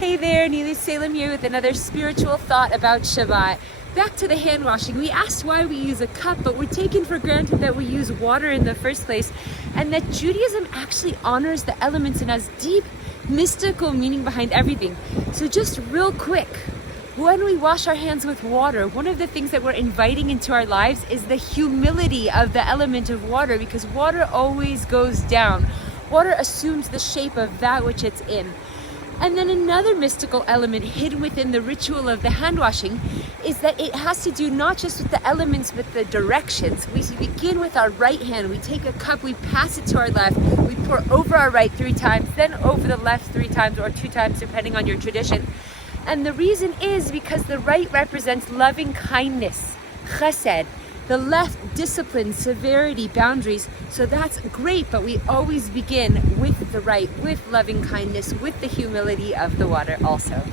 Hey there, Neely Salem here with another spiritual thought about Shabbat. Back to the hand washing. We asked why we use a cup, but we're taken for granted that we use water in the first place, and that Judaism actually honors the elements and has deep mystical meaning behind everything. So just real quick, when we wash our hands with water, one of the things that we're inviting into our lives is the humility of the element of water, because water always goes down. Water assumes the shape of that which it's in. And then another mystical element hidden within the ritual of the hand washing is that it has to do not just with the elements, but the directions. We begin with our right hand. We take a cup, we pass it to our left, we pour over our right 3 times, then over the left 3 times or 2 times, depending on your tradition. And the reason is because the right represents loving kindness, chesed. The left, discipline, severity, boundaries. So that's great, but we always begin with the right, with loving kindness, with the humility of the water also.